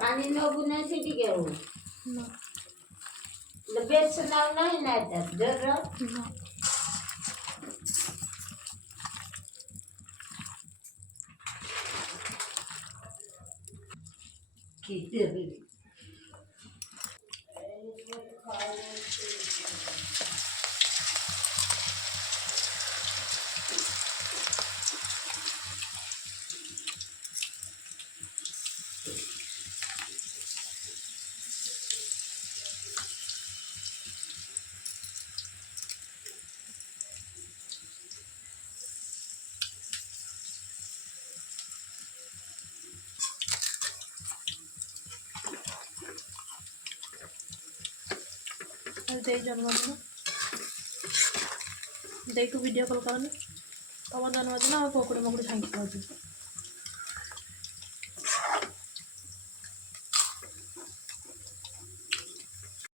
पाणी नगू नाही सिटी घेऊ ना बेस नाव नाही ना त्यात जर ना किती ଦେଇ ଜନ୍ମଦିନ ଦେଇକୁ ଭିଡ଼ିଓ କଲ୍ କରନି ତମ ଜନ୍ମଦିନ ଆଉ ପକୁଡ଼ି ମକୁଡ଼ି ସାଙ୍ଗେ ଖାଉଛି